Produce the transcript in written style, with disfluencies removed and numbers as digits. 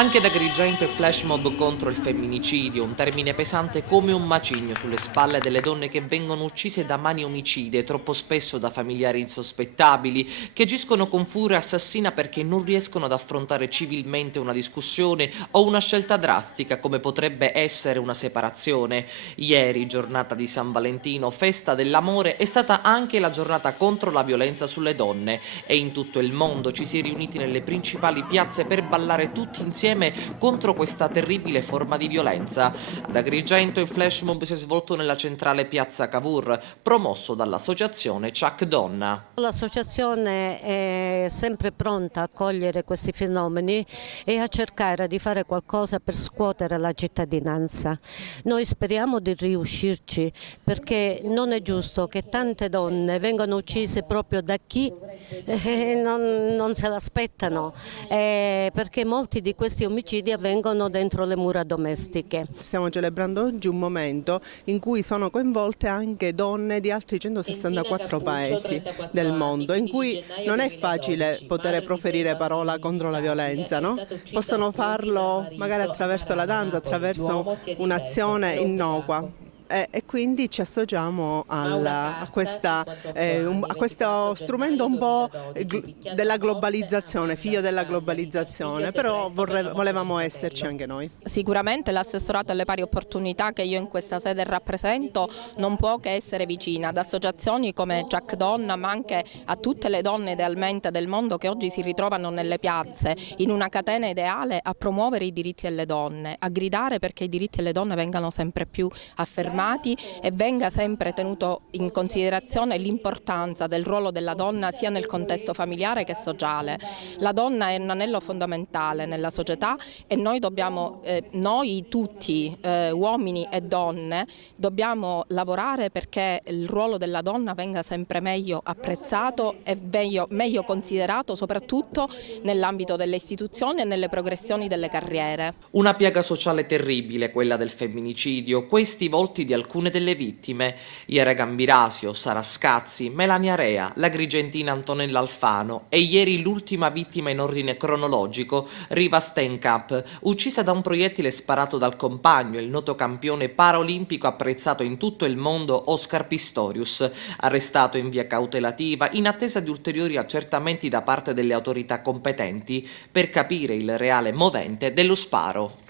Anche da Agrigento e flash mob contro il femminicidio, un termine pesante come un macigno sulle spalle delle donne che vengono uccise da mani omicide, troppo spesso da familiari insospettabili, che agiscono con furia assassina perché non riescono ad affrontare civilmente una discussione o una scelta drastica come potrebbe essere una separazione. Ieri, giornata di San Valentino, festa dell'amore, è stata anche la giornata contro la violenza sulle donne e in tutto il mondo ci si è riuniti nelle principali piazze per ballare tutti insieme contro questa terribile forma di violenza. Ad Agrigento il flash mob si è svolto nella centrale piazza Cavour, promosso dall'associazione Chuck Donna. L'associazione è sempre pronta a cogliere questi fenomeni e a cercare di fare qualcosa per scuotere la cittadinanza. Noi speriamo di riuscirci perché non è giusto che tante donne vengano uccise proprio da chi non se l'aspettano, perché molti di questi omicidi avvengono dentro le mura domestiche. Stiamo celebrando oggi un momento in cui sono coinvolte anche donne di altri 164 paesi del mondo, in cui non è facile poter proferire parola contro la violenza, no? Possono farlo magari attraverso la danza, attraverso un'azione innocua. E quindi ci associamo a questo strumento un po' della globalizzazione, figlio della globalizzazione, però volevamo esserci anche noi. Sicuramente l'assessorato alle pari opportunità che io in questa sede rappresento non può che essere vicina ad associazioni come Chuck Donna, ma anche a tutte le donne idealmente del mondo che oggi si ritrovano nelle piazze in una catena ideale a promuovere i diritti delle donne, a gridare perché i diritti delle donne vengano sempre più affermati e venga sempre tenuto in considerazione l'importanza del ruolo della donna sia nel contesto familiare che sociale. La donna è un anello fondamentale nella società e noi dobbiamo, noi tutti, uomini e donne, dobbiamo lavorare perché il ruolo della donna venga sempre meglio apprezzato e meglio considerato, soprattutto nell'ambito delle istituzioni e nelle progressioni delle carriere. Una piaga sociale terribile, quella del femminicidio, questi i volti di alcune delle vittime: Iera Gambirasio, Sara Scazzi, Melania Rea, l'agrigentina Antonella Alfano e ieri l'ultima vittima in ordine cronologico, Riva Steenkamp, uccisa da un proiettile sparato dal compagno, il noto campione paraolimpico apprezzato in tutto il mondo Oscar Pistorius, arrestato in via cautelativa in attesa di ulteriori accertamenti da parte delle autorità competenti per capire il reale movente dello sparo.